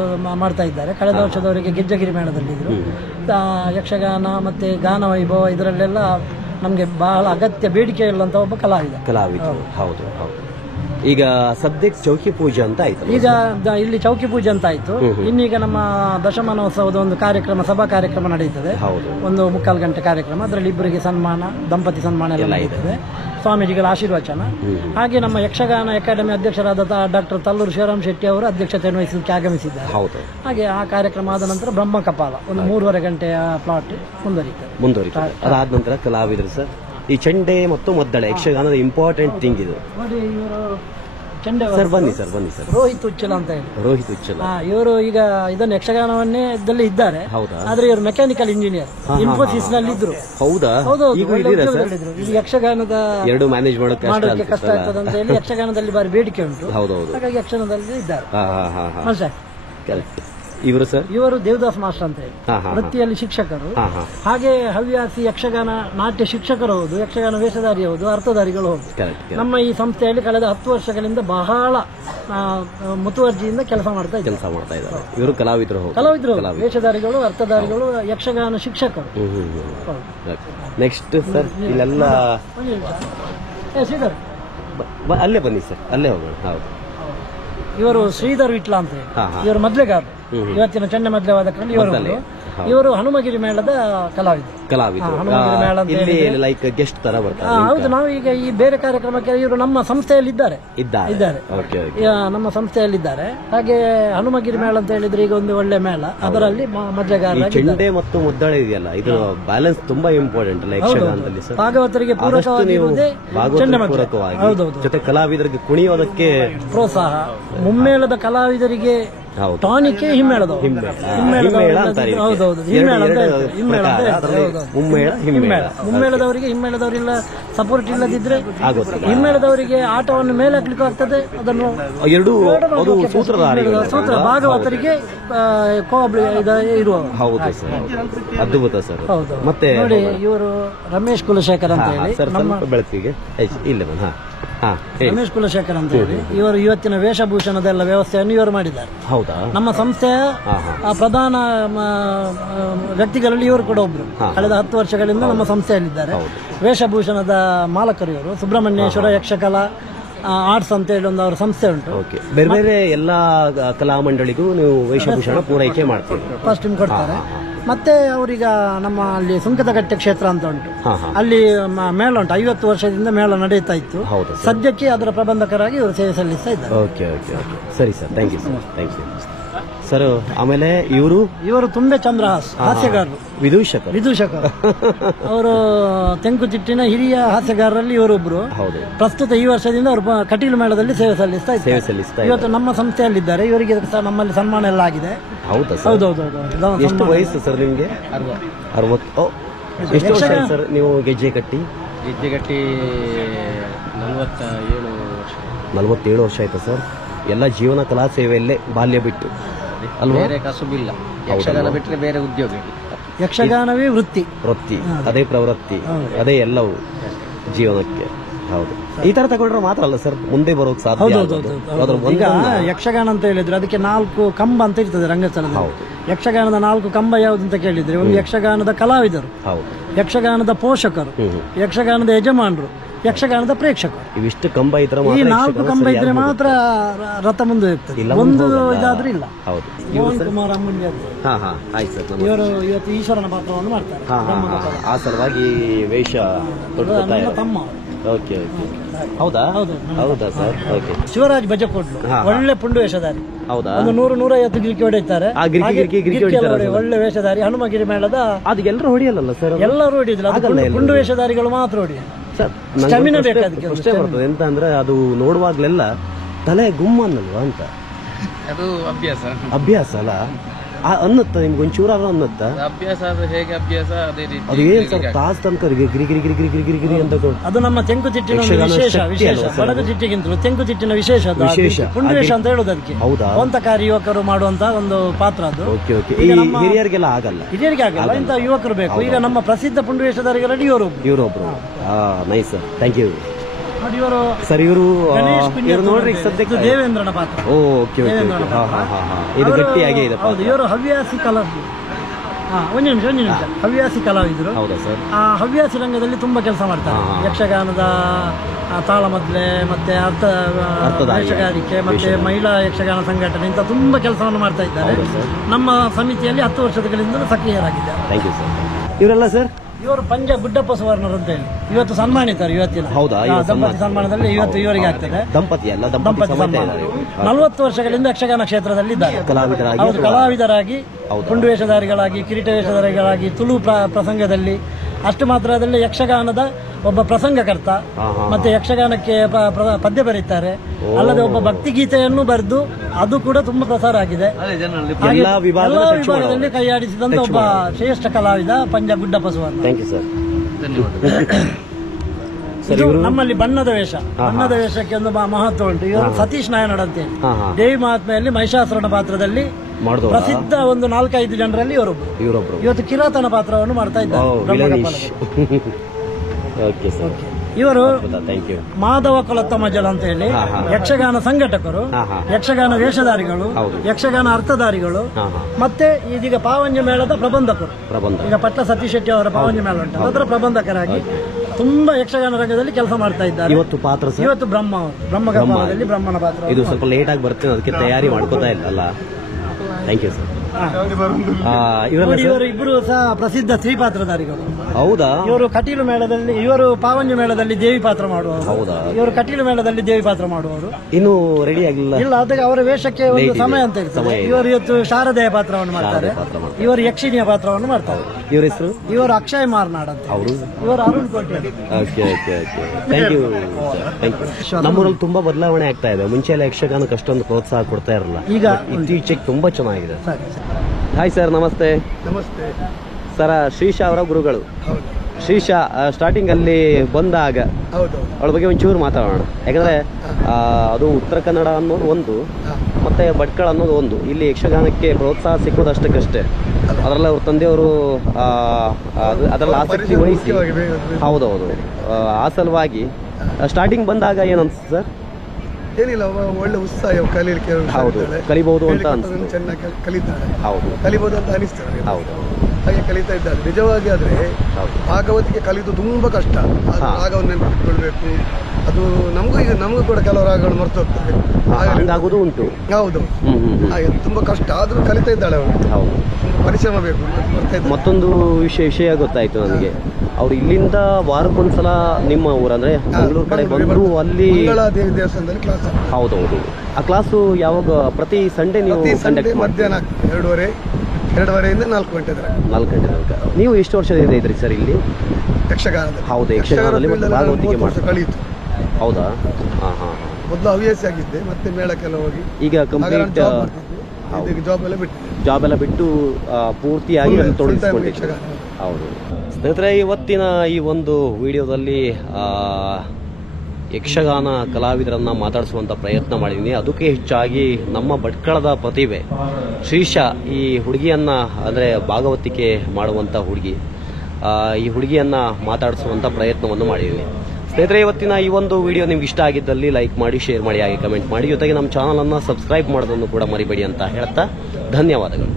ಮಾಡ್ತಾ ಇದ್ದಾರೆ. ಕಳೆದ ವರ್ಷದವರಿಗೆ ಗೆಜ್ಜಗಿರಿ ಮೇಳದಲ್ಲಿದ್ರು. ಯಕ್ಷಗಾನ ಮತ್ತೆ ಗಾನ ವೈಭವ ಇದರಲ್ಲೆಲ್ಲ ನಮ್ಗೆ ಬಹಳ ಅಗತ್ಯ ಬೇಡಿಕೆ ಇರುವಂತ ಒಬ್ಬ ಕಲಾವಿದ. ಈಗ ಸದ್ಯಕ್ಕೆ ಚೌಕಿ ಪೂಜೆ ಅಂತ ಆಯ್ತು. ಈಗ ಇಲ್ಲಿ ಚೌಕಿ ಪೂಜೆ ಅಂತ ಆಯ್ತು. ಇನ್ನೀಗ ನಮ್ಮ ದಶಮಾನೋತ್ಸವದ ಒಂದು ಕಾರ್ಯಕ್ರಮ, ಸಭಾ ಕಾರ್ಯಕ್ರಮ ನಡೆಯುತ್ತದೆ. 1:45 ಗಂಟೆ ಕಾರ್ಯಕ್ರಮ. ಅದರಲ್ಲಿ ಇಬ್ಬರಿಗೆ ಸನ್ಮಾನ, ದಂಪತಿ ಸನ್ಮಾನ ಎಲ್ಲ ನಡೆಯುತ್ತದೆ. ಸ್ವಾಮೀಜಿಗಳ ಆಶೀರ್ವಚನ. ಹಾಗೆ ನಮ್ಮ ಯಕ್ಷಗಾನ ಅಕಾಡೆಮಿ ಅಧ್ಯಕ್ಷರಾದ ಡಾಕ್ಟರ್ ತಲ್ಲೂರು ಶಿವರಾಮ್ ಶೆಟ್ಟಿ ಅವರು ಅಧ್ಯಕ್ಷತೆಯನ್ನು ವಹಿಸಲಿಕ್ಕೆ ಆಗಮಿಸಿದ್ದಾರೆ. ಹಾಗೆ ಆ ಕಾರ್ಯಕ್ರಮ ಆದ ನಂತರ ಬ್ರಹ್ಮ ಕಪಾಲ ಒಂದು 3:30 ಗಂಟೆಯ ಪ್ಲಾಟ್ ಮುಂದುವರಿತದೆ. ಅದಾದ ನಂತರ ಕಲಾವಿದರು ಸರ್, ಈ ಚೆಂಡೆ ಮತ್ತು ಮದ್ದಳೆ ಯಕ್ಷಗಾನದ ಇಂಪಾರ್ಟೆಂಟ್ ಥಿಂಗ್ ಇದು. ಸರ್ ಬನ್ನಿ ಸರ್. ರೋಹಿತ್ ಉಚ್ಚಲ ಅಂತ ಹೇಳಿ. ರೋಹಿತ್ ಉಚ್ಚಲ ಇವರು ಈಗ ಇದನ್ನು ಯಕ್ಷಗಾನವನ್ನೇ ಇದ್ದಲ್ಲಿ ಇದ್ದಾರೆ. ಆದ್ರೆ ಇವರು ಮೆಕ್ಯಾನಿಕಲ್ ಇಂಜಿನಿಯರ್, ಇನ್ಫೋಸಿಸ್ ನಲ್ಲಿ ಇದ್ರು. ಹೌದೌದು, ಇದು ಯಕ್ಷಗಾನದ 2 ಮ್ಯಾನೇಜ್ ಮಾಡೋಕೆ ಕಷ್ಟ ಆಗ್ತದೆ ಅಂತ ಹೇಳಿ ಯಕ್ಷಗಾನದಲ್ಲಿ ಬಾರಿ ಬೇಡಿಕೆ ಉಂಟು. ಹಾಗಾಗಿ ಯಕ್ಷಗಾನದಲ್ಲಿ ಇದ್ದಾರೆ. ಇವರು ಸರ್, ಇವರು ದೇವದಾಸ್ ಮಾಸ್ಟರ್ ಅಂತ ಹೇಳಿ ವೃತ್ತಿಯಲ್ಲಿ ಶಿಕ್ಷಕರು. ಹಾಗೆ ಹವ್ಯಾಸಿ ಯಕ್ಷಗಾನ ನಾಟ್ಯ ಶಿಕ್ಷಕರು ಹೌದು, ಯಕ್ಷಗಾನ ವೇಷಧಾರಿ ಹೌದು, ಅರ್ಥಧಾರಿಗಳು ಹೌದು. ನಮ್ಮ ಈ ಸಂಸ್ಥೆಯಲ್ಲಿ ಕಳೆದ 10 ವರ್ಷಗಳಿಂದ ಬಹಳ ಮುತುವರ್ಜಿಯಿಂದ ಕೆಲಸ ಮಾಡ್ತಾ ಇದ್ದಾರೆ. ಇವರು ಕಲಾವಿದರು, ವೇಷಧಾರಿಗಳು, ಅರ್ಥಧಾರಿಗಳು, ಯಕ್ಷಗಾನ ಶಿಕ್ಷಕರು. ನೆಕ್ಸ್ಟ್ ಸರ್, ಇಲ್ಲೆಲ್ಲ ಅಲ್ಲೇ ಬನ್ನಿ ಸರ್, ಅಲ್ಲೇ ಹೋಗೋಣ. ಹೌದು, ಇವರು ಶ್ರೀಧರ್ ವಿಟ್ಲ ಅಂತ ಹೇಳಿ, ಇವರು ಮೊದಲೇಗಾರರು. ಇವತ್ತಿನ ಚೆಂಡೆ ಮೊದಲೇವಾದಕರಲ್ಲಿ ಇವರು ಹನುಮಗಿರಿ ಮೇಳದ ಕಲಾವಿದರು. ಲೈಕ್ ಗೆಸ್ಟ್ ತರ ಬರ್ತಾರೆ. ಹೌದು, ನಾವು ಈಗ ಈ ಬೇರೆ ಕಾರ್ಯಕ್ರಮಕ್ಕೆ ಇವರು ನಮ್ಮ ಸಂಸ್ಥೆಯಲ್ಲಿ ಇದ್ದಾರೆ. ನಮ್ಮ ಸಂಸ್ಥೆಯಲ್ಲಿದ್ದಾರೆ. ಹಾಗೆ ಹನುಮಗಿರಿ ಮೇಳ ಅಂತ ಹೇಳಿದ್ರೆ ಈಗ ಒಂದು ಒಳ್ಳೆ ಮೇಳ, ಅದರಲ್ಲಿ ಮದ್ಲೆಗಾರ. ಚೆಂಡೆ ಮತ್ತು ಮುದ್ದಳೆ ಇದೆಯಲ್ಲ, ಇದು ಬ್ಯಾಲೆನ್ಸ್ ತುಂಬಾ ಇಂಪಾರ್ಟೆಂಟ್ ಅಲ್ಲ ಯಕ್ಷಗಾನದಲ್ಲಿ ಸರ್. ಭಾಗವತರಿಗೆ ಪೂರಕವಾಗಿರುವುದೇ ಜೊತೆ ಕಲಾವಿದರಿಗೆ ಕುಣಿಯೋದಕ್ಕೆ ಪ್ರೋತ್ಸಾಹ. ಮುಮ್ಮೇಳದ ಕಲಾವಿದರಿಗೆ ಟಾನಿಕೆ ಹಿಮ್ಮೇಳದವರು. ಮುಮ್ಮೇಳದವರಿಗೆ ಹಿಮ್ಮೇಳದವರಿಲ್ಲ ಸಪೋರ್ಟ್ ಇಲ್ಲದಿದ್ರೆ ಹಿಮ್ಮೇಳದವರಿಗೆ ಆಟವನ್ನು ಮೇಲೆ ಹಾಕ್ಲಿಕ್ಕೂ ಆಗ್ತದೆ. ಅದನ್ನು ಸೂತ್ರ ಭಾಗವತರಿಗೆ ಇರುವ. ಅದ್ಭುತ ಸರ್. ಮತ್ತೆ ನೋಡಿ, ಇವರು ರಮೇಶ್ ಕುಲಶೇಖರ್ ಅಂತ ಹೇಳಿ ನಮ್ಮ ಬೆಳಕಿಗೆ ರಮೇಶ್ ಕುಲಶೇಖರ್ ಅಂತ ಹೇಳಿ ಇವರು ಇವತ್ತಿನ ವೇಷಭೂಷಣದೆಲ್ಲ ವ್ಯವಸ್ಥೆಯನ್ನು ಇವರು ಮಾಡಿದ್ದಾರೆ. ನಮ್ಮ ಸಂಸ್ಥೆಯ ಪ್ರಧಾನ ವ್ಯಕ್ತಿಗಳಲ್ಲಿ ಇವರು ಕೂಡ ಒಬ್ರು. ಕಳೆದ 10 ವರ್ಷಗಳಿಂದ ನಮ್ಮ ಸಂಸ್ಥೆಯಲ್ಲಿದ್ದಾರೆ. ವೇಷಭೂಷಣದ ಮಾಲಕರು ಇವರು. ಸುಬ್ರಹ್ಮಣ್ಯೇಶ್ವರ ಯಕ್ಷಕಲಾ ಆರ್ಟ್ಸ್ ಅಂತ ಹೇಳಿ ಒಂದು ಅವರ ಸಂಸ್ಥೆ ಉಂಟು. ಬೇರೆ ಬೇರೆ ಎಲ್ಲಾ ಕಲಾ ಮಂಡಳಿಗೂ ನೀವು ವೇಷಭೂಷಣ ಪೂರೈಕೆ ಮಾಡ್ತೀವಿ, ಫಸ್ಟ್ ಕೊಡ್ತಾರೆ. ಮತ್ತೆ ಅವರೀಗ ನಮ್ಮ ಅಲ್ಲಿ ಸುಂಕದಕಟ್ಟೆ ಕ್ಷೇತ್ರ ಅಂತ ಉಂಟು, ಅಲ್ಲಿ ಮೇಳ ಉಂಟು. 50 ವರ್ಷದಿಂದ ಮೇಳ ನಡೆಯುತ್ತಾ ಇತ್ತು. ಸದ್ಯಕ್ಕೆ ಅದರ ಪ್ರಬಂಧಕರಾಗಿ ಇವರು ಸೇವೆ ಸಲ್ಲಿಸ್ತಾ ಇದ್ದಾರೆ. ಸರಿ ಸರ್, ಥ್ಯಾಂಕ್ ಯು ಸರ್. ಆಮೇಲೆ ಇವರು ತುಂಬೆ ಚಂದ್ರಹಾಸ್, ಹಾಸ್ಯಗಾರರು, ವಿದೂಷಕರು. ಅವರು ತೆಂಕುತಿಟ್ಟಿನ ಹಿರಿಯ ಹಾಸ್ಯಗಾರರಲ್ಲಿ ಇವರೊಬ್ರು. ಪ್ರಸ್ತುತ ಈ ವರ್ಷದಿಂದ ಅವರು ಕಟೀಲು ಮೇಳದಲ್ಲಿ ಸೇವೆ ಸಲ್ಲಿಸ್ತಾ ಇದ್ದಾರೆ. ಇವತ್ತು ನಮ್ಮ ಸಂಸ್ಥೆಯಲ್ಲಿದ್ದಾರೆ. ಇವರಿಗೆ ನಮ್ಮಲ್ಲಿ ಸನ್ಮಾನ ಎಲ್ಲ ಆಗಿದೆ. ಹೌದೌದು. ಎಷ್ಟು ವಯಸ್ಸು ಸರ್ ನಿಮ್ಗೆ? 60. ಎಷ್ಟು ವರ್ಷ ಸರ್ ನೀವು ಗೆಜ್ಜೆ ಕಟ್ಟಿ? 47 ವರ್ಷ ಆಯ್ತಾ ಸರ್? ಎಲ್ಲ ಜೀವನ ಕಲಾ ಸೇವೆಯಲ್ಲೇ, ಬಾಲ್ಯ ಬಿಟ್ಟು ಅಲ್ವಾ? ಬೇರೆ ಕಸುಬಿಲ್ಲ, ಯಕ್ಷಗಾನ ಬಿಟ್ಟರೆ ಬೇರೆ ಉದ್ಯೋಗ. ಯಕ್ಷಗಾನವೇ ವೃತ್ತಿ, ಅದೇ ಪ್ರವೃತ್ತಿ, ಅದೇ ಎಲ್ಲವೂ ಜೀವನಕ್ಕೆ. ಹೌದು, ಈ ತರ ತಗೊಂಡ್ರೆ ಮಾತ್ರ ಅಲ್ಲ ಸರ್ ಮುಂದೆ ಬರೋಕ್ ಸಾಧ್ಯ. ಈಗ ಯಕ್ಷಗಾನ ಅಂತ ಹೇಳಿದ್ರೆ ಅದಕ್ಕೆ 4 ಕಂಬ ಅಂತ ಇರ್ತದೆ ರಂಗಸ್ಥಳದಲ್ಲಿ. ಯಕ್ಷಗಾನದ 4 ಕಂಬ ಯಾವ್ದು ಅಂತ ಕೇಳಿದ್ರೆ, ಒಂದು ಯಕ್ಷಗಾನದ ಕಲಾವಿದರು, ಯಕ್ಷಗಾನದ ಪೋಷಕರು, ಯಕ್ಷಗಾನದ ಯಜಮಾನರು, ಯಕ್ಷಗಾನದ ಪ್ರೇಕ್ಷಕರು. ಇವಿಷ್ಟು ಕಂಬ ಇದ್ರೆ ಈ 4 ಕಂಬ ಇದ್ರೆ ಮಾತ್ರ ರಥ ಮುಂದೆ ಹೋಗ್ತದೆ, ಒಂದು ಇದಾದ್ರೆ ಇಲ್ಲ. ಹೌದು. ಮೋಹನ್ ಕುಮಾರ್ ಅಮ್ಮಂಜಿ ಇವರು ಇವತ್ತು ಈಶ್ವರನ ಪಾತ್ರವನ್ನು ಮಾಡ್ತಾರೆ. ಆ ಸಲುವಾಗಿ ವೇಷ ತೊಡ್ಕೊತಾ ನನ್ನ ತಮ್ಮ. ಓಕೆ ಹೌದಾ? ಹೌದಾ ಸರ್? ಓಕೆ. ಶಿವರಾಜ್ ಬಜಕೋಡ್ಲು ಒಳ್ಳೆ ಪುಂಡು ವೇಷಧಾರಿ. ಹೌದಾ? ಒಂದು 100-150 ಗಿರಿಕಿ ಹೊಡೆಯುತ್ತಾರೆ. ಒಳ್ಳೆ ವೇಷಧಾರಿ. ಹನುಮಗಿರಿ ಮೇಳದ ಅದು ಎಲ್ಲರೂ ಹೊಡಿಯಲ್ಲ ಸರ್? ಎಲ್ಲರೂ ಹೊಡಿಯೋದಿಲ್ಲ, ಪುಂಡು ವೇಷಧಾರಿಗಳು ಮಾತ್ರ ಹೊಡಿಯೋದು. ಸ್ಟಾಮಿನಾ ಬೇಕಾದಕ್ಕೆ ಅಷ್ಟೇ ಬರ್ತದೆ. ಎಂತ ಅಂದ್ರೆ ಅದು ನೋಡುವಾಗ್ಲೆಲ್ಲ ತಲೆ ಗುಮ್ಮನ್ನಲ್ವಾ ಅಂತ. ಅದು ಅಭ್ಯಾಸ ಅಲ್ಲ ಅನ್ನತ್ತ ನಿಮ್ಗೆ ಒಂಚೂರಾದ್ರೂ ಅನ್ನತ್ತ ಅಭ್ಯಾಸ. ಅದು ಹೇಗೆ ಅಭ್ಯಾಸ ಅದೇ ರೀತಿ. ಅದು ಏನ್ ಸರ್ ತಾಸ್ ತನಕ ಗಿರಿ ಗಿರಿ ಗಿರಿ ಗಿರಿ ಗಿರಿ ಗಿರಿ ಅಂತ. ಅದು ನಮ್ಮ ತೆಂಕುತಿಟ್ಟಿನ ವಿಶೇಷ. ಬಡಗುತಿಟ್ಟಿಗಿಂತಲೂ ತೆಂಕುತಿಟ್ಟಿನ ವಿಶೇಷ ಪುಂಡುವೇಷ ಅಂತ ಹೇಳೋದು. ಅದಕ್ಕೆ ಸ್ವಂತಕಾರಿ ಯುವಕರು ಮಾಡುವಂತ ಒಂದು ಪಾತ್ರ ಅದು. ಹಿರಿಯರಿಗೆಲ್ಲ ಆಗಲ್ಲ, ಹಿರಿಯರಿಗೆ ಆಗಲ್ಲ, ಇಂಥ ಯುವಕರು ಬೇಕು. ಈಗ ನಮ್ಮ ಪ್ರಸಿದ್ಧ ಪುಂಡುವೇಷಧಾರಿಗಳಲ್ಲಿ ಇವರೊಬ್ರು. ನೈಸ್ ಸರ್, ಥ್ಯಾಂಕ್ ಯು ಇವರು ಸರ್. ಇವರು ನೋಡ್ರಿ ಸದ್ಯಕ್ಕೆ ದೇವೇಂದ್ರನ ಪಾತ್ರ. ಇದು ಗಟ್ಟಿಯಾಗಿ ಇದೆ. ಹೌದು, ಇವರು ಹವ್ಯಾಸಿ ಕಲಾವಿದರು. ಒಂದು ನಿಮಿಷ ಹವ್ಯಾಸಿ ಕಲಾವಿದರು. ಹೌದಾ ಸರ್? ಆ ಹವ್ಯಾಸಿ ರಂಗದಲ್ಲಿ ತುಂಬಾ ಕೆಲಸ ಮಾಡ್ತಾರೆ. ಯಕ್ಷಗಾನದ ತಾಳಮದ್ಲೆ ಮತ್ತೆ ವೇಷಗಾರಿಕೆ ಮತ್ತೆ ಮಹಿಳಾ ಯಕ್ಷಗಾನ ಸಂಘಟನೆ ಇಂಥ ತುಂಬಾ ಕೆಲಸವನ್ನು ಮಾಡ್ತಾ ಇದ್ದಾರೆ. ನಮ್ಮ ಸಮಿತಿಯಲ್ಲಿ 10 ವರ್ಷಗಳಿಂದ ಸಕ್ರಿಯರಾಗಿದ್ದಾರೆ. Thank you sir. ಇವರೆಲ್ಲ ಸರ್? ಇವರು ಪಂಜ ಗುಡ್ಡಪ್ಪ ಸುವರ್ಣರು ಅಂತ ಹೇಳಿ ಇವತ್ತು ಸನ್ಮಾನಿತರು. ಇವತ್ತಿನ ದಂಪತಿ ಸನ್ಮಾನದಲ್ಲಿ ಇವತ್ತು ಇವರಿಗೆ ಆಗ್ತದೆ. ದಂಪತಿ 40 ವರ್ಷಗಳಿಂದ ಯಕ್ಷಗಾನ ಕ್ಷೇತ್ರದಲ್ಲಿ ಇದ್ದಾರೆ. ಕಲಾವಿದರಾಗಿ, ಪುಂಡು ವೇಷಧಾರಿಗಳಾಗಿ, ಕಿರೀಟ ವೇಷಧಾರಿಗಳಾಗಿ, ತುಳು ಪ್ರಸಂಗದಲ್ಲಿ. ಅಷ್ಟು ಮಾತ್ರದಲ್ಲಿ ಯಕ್ಷಗಾನದ ಒಬ್ಬ ಪ್ರಸಂಗಕರ್ತ, ಮತ್ತೆ ಯಕ್ಷಗಾನಕ್ಕೆ ಪದ್ಯ ಬರೀತಾರೆ. ಅಲ್ಲದೆ ಒಬ್ಬ ಭಕ್ತಿಗೀತೆಯನ್ನು ಬರೆದು ಅದು ಕೂಡ ತುಂಬಾ ಪ್ರಸಾರ ಆಗಿದೆ. ಎಲ್ಲಾ ವಿಭಾಗದಲ್ಲಿ ಕೈಯಾಡಿಸಿದಂತ ಒಬ್ಬ ಶ್ರೇಷ್ಠ ಕಲಾವಿದ ಪಂಜ ಗುಡ್ಡಪ್ಪ ಸುವರ್ಣ. ಇದು ನಮ್ಮಲ್ಲಿ ಬಣ್ಣದ ವೇಷಕ್ಕೆ ಒಂದು ಮಹತ್ವ ಉಂಟು. ಇವರು ಸತೀಶ್ ನಾಯನಾಡ್ ಅಂತೇಳಿ ದೇವಿ ಮಹಾತ್ಮೆಯಲ್ಲಿ ಮಹಿಷಾಸುರನ ಪಾತ್ರದಲ್ಲಿ ಪ್ರಸಿದ್ಧ ಒಂದು 4-5 ಜನರಲ್ಲಿ ಇವರೊಬ್ರು. ಇವತ್ತು ಕಿರಾತನ ಪಾತ್ರವನ್ನು ಮಾಡ್ತಾ ಇದ್ದಾರೆ. ಇವರು ಮಾಧವ ಕೊಲತ್ತಮಜಲ್ ಅಂತ ಹೇಳಿ ಯಕ್ಷಗಾನ ಸಂಘಟಕರು, ಯಕ್ಷಗಾನ ವೇಷಧಾರಿಗಳು, ಯಕ್ಷಗಾನ ಅರ್ಥಧಾರಿಗಳು, ಮತ್ತೆ ಇದೀಗ ಪಾವಂಜ ಮೇಳದ ಪ್ರಬಂಧಕರು. ಈಗ ಪಟ್ಟ ಸತೀಶ್ ಶೆಟ್ಟಿ ಅವರ ಪಾವಂಜ ಮೇಳ ಉಂಟು, ಅದರ ಪ್ರಬಂಧಕರಾಗಿ ತುಂಬಾ ಯಕ್ಷಗಾನ ರಂಗದಲ್ಲಿ ಕೆಲಸ ಮಾಡ್ತಾ ಇದ್ದಾರೆ. ಇವತ್ತು ಬ್ರಹ್ಮಗರ್ಭದಲ್ಲಿ ಬ್ರಹ್ಮನ ಪಾತ್ರ. ಇದು ಸ್ವಲ್ಪ ಲೇಟ್ ಆಗಿ ಬರ್ತೇನೆ, ಅದಕ್ಕೆ ತಯಾರಿ ಮಾಡ್ಕೋತಾ ಇಲ್ಲ. Thank you sir. ಇವರು ಇಬ್ಬರು ಸಹ ಪ್ರಸಿದ್ಧ ಸ್ತ್ರೀ ಪಾತ್ರಧಾರಿಗಳು. ಹೌದಾ? ಇವರು ಕಟೀಲು ಮೇಳದಲ್ಲಿ, ಇವರು ಪಾವಂಜ ಮೇಳದಲ್ಲಿ ದೇವಿ ಪಾತ್ರ ಮಾಡುವವರು. ಹೌದಾ? ಇವರು ಕಟೀಲು ಮೇಳದಲ್ಲಿ ದೇವಿ ಪಾತ್ರ ಮಾಡುವವರು. ಇನ್ನು ರೆಡಿ ಆಗಿಲ್ಲ? ಇಲ್ಲ, ಅದಕ್ಕೆ ಅವರ ವೇಷಕ್ಕೆ ಒಂದು ಸಮಯ ಅಂತ ಇರ್ತದೆ. ಇವರು ಇವತ್ತು ಶಾರದೆಯ ಪಾತ್ರವನ್ನು ಮಾಡ್ತಾರೆ, ಇವರು ಯಕ್ಷಿಣಿಯ ಪಾತ್ರವನ್ನು ಮಾಡ್ತಾರೆ. ಇವರ ಹೆಸರು? ಇವರು ಅಕ್ಷಯ್ ಮಾರ್ನಾಡ್ ಅಂತ. ಇವರು ಅರುಣ್ ಕೋಟೆ. Thank you. ನಮ್ಮೂರಲ್ಲಿ ತುಂಬಾ ಬದಲಾವಣೆ ಆಗ್ತಾ ಇದೆ. ಮುಂಚೆ ಎಲ್ಲ ಯಕ್ಷಗಾನಕ್ಕೆ ಅಷ್ಟೊಂದು ಪ್ರೋತ್ಸಾಹ ಕೊಡ್ತಾ ಇರಲಿಲ್ಲ, ಈಗ ಇತ್ತೀಚೆಗೆ ತುಂಬಾ ಚೆನ್ನಾಗಿದೆ. ಹಾಯ್ ಸರ್, ನಮಸ್ತೆ. ನಮಸ್ತೆ ಸರ. ಶ್ರೀಶಾ ಅವರ ಗುರುಗಳು. ಶ್ರೀಶಾ ಸ್ಟಾರ್ಟಿಂಗ್ ಅಲ್ಲಿ ಬಂದಾಗ ಅವಳ ಬಗ್ಗೆ ಒಂಚೂರು ಮಾತಾಡೋಣ. ಯಾಕಂದ್ರೆ ಅದು ಉತ್ತರ ಕನ್ನಡ ಅನ್ನೋದು ಒಂದು, ಮತ್ತೆ ಭಟ್ಕಳ ಅನ್ನೋದು ಒಂದು. ಇಲ್ಲಿ ಯಕ್ಷಗಾನಕ್ಕೆ ಪ್ರೋತ್ಸಾಹ ಸಿಕ್ಕೋದು ಅಷ್ಟಕ್ಕಷ್ಟೇ. ಅದರಲ್ಲಿ ಅವ್ರ ತಂದೆಯವರು ಅದರಲ್ಲಿ ಆಸಕ್ತಿ ವಹಿಸಿ, ಹೌದೌದು, ಆ ಸಲುವಾಗಿ ಸ್ಟಾರ್ಟಿಂಗ್ ಬಂದಾಗ ಏನನ್ಸ ಸರ್? ಏನಿಲ್ಲ, ಒಳ್ಳೆ ಉತ್ಸಾಹ ಕಲೀಲಿಕ್ಕೆ. ಹೌದು, ಕಲಿಬಹುದು ಅಂತ ಅನ್ಸುತ್ತೆ. ಚೆನ್ನಾಗಿ ಕಲಿತಾಳೆ. ಹೌದು, ಕಲಿಬಹುದು ಅಂತ ಅನಿಸ್ತಾರೆ. ಹೌದು, ಹಾಗೆ ಕಲಿತಾ ಇದ್ದಾರೆ. ನಿಜವಾಗಿ ಆದ್ರೆ ಭಾಗವತಿಗೆ ಕಲಿದು ತುಂಬಾ ಕಷ್ಟ. ರಾಗವನ್ನು ನೆನಪಿಟ್ಕೊಳ್ಬೇಕು. ಅದು ನಮಗೂ ಕೂಡ ಕೆಲವು ರಾಗಗಳು ಮರ್ತು ಹೋಗ್ತದೆ, ಹಾಗಾಗೋದು ಉಂಟು. ಹೌದು, ಹಾಗೆ ತುಂಬಾ ಕಷ್ಟ. ಆದ್ರೂ ಕಲಿತಾ ಇದ್ದಾಳೆ ಅವಳು. ಹೌದು, ಪರಿಶ್ರಮ ಬೇಕು. ಮತ್ತೊಂದು ವಿಷಯ ಗೊತ್ತಾಯ್ತು ನನಗೆ. ಅವ್ರು ಇಲ್ಲಿಂದ ವಾರಕ್ಕೊಂದ್ಸಲ ನಿಮ್ಮ ಊರಂದ್ರೆ ಮಂಗಳೂರು ಕಡೆ ಬಂದು ಅಲ್ಲಿ ದೇವಿ ದೇವಸ್ಥಾನದಲ್ಲಿ ಕ್ಲಾಸ್. ಹೌದೌದು, ಆ ಕ್ಲಾಸು ಯಾವಾಗ? ಪ್ರತಿ ಸಂಡೇ ನೀವು ಮಧ್ಯಾಹ್ನ 2:30 4 ಗಂಟೆ ತನಕ. ನೀವು ಎಷ್ಟು ವರ್ಷದಿಂದ ಇದ್ರಿ ಸರ್ ಇಲ್ಲಿ ಯಕ್ಷಗಾನದಲ್ಲಿ? ಹೌದು, ಯಕ್ಷಗಾನದಲ್ಲಿ ಭಾಗವತಿಕೆ ಕಲಿಯಿತು. ಹೌದಾ? ಮೊದಲು ಹವ್ಯಾಸಿ ಆಗಿದ್ದೆ, ಮತ್ತೆ ಮೇಳಕ್ಕೆಲ್ಲ ಹೋಗಿ ಈಗ ಕಂಪ್ಲೀಟ್ ಜಾಬ್ ಎಲ್ಲ ಬಿಟ್ಟು ಪೂರ್ತಿಯಾಗಿ ತೊಡಗಿಸಿಕೊಂಡಿದ್ದೆ. ಹೌದು ಸ್ನೇಹಿತರೆ, ಇವತ್ತಿನ ಈ ಒಂದು ವಿಡಿಯೋದಲ್ಲಿ ಯಕ್ಷಗಾನ ಕಲಾವಿದರನ್ನು ಮಾತಾಡಿಸುವಂಥ ಪ್ರಯತ್ನ ಮಾಡಿದ್ದೀನಿ. ಅದಕ್ಕೆ ಹೆಚ್ಚಾಗಿ ನಮ್ಮ ಭಟ್ಕಳದ ಪ್ರತಿಭೆ ಶ್ರೀಶಾ, ಈ ಹುಡುಗಿಯನ್ನು ಅಂದರೆ ಭಾಗವತಿಕೆ ಮಾಡುವಂಥ ಹುಡುಗಿ, ಈ ಹುಡುಗಿಯನ್ನು ಮಾತಾಡಿಸುವಂಥ ಪ್ರಯತ್ನವನ್ನು ಮಾಡಿದ್ದೀನಿ. ಸ್ನೇಹಿತರೆ, ಇವತ್ತಿನ ಈ ಒಂದು ವಿಡಿಯೋ ನಿಮ್ಗೆ ಇಷ್ಟ ಆಗಿದ್ದಲ್ಲಿ ಲೈಕ್ ಮಾಡಿ, ಶೇರ್ ಮಾಡಿ, ಹಾಗೆ ಕಮೆಂಟ್ ಮಾಡಿ. ಜೊತೆಗೆ ನಮ್ಮ ಚಾನಲನ್ನು ಸಬ್ಸ್ಕ್ರೈಬ್ ಮಾಡೋದನ್ನು ಕೂಡ ಮರಿಬೇಡಿ ಅಂತ ಹೇಳ್ತಾ ಧನ್ಯವಾದಗಳು.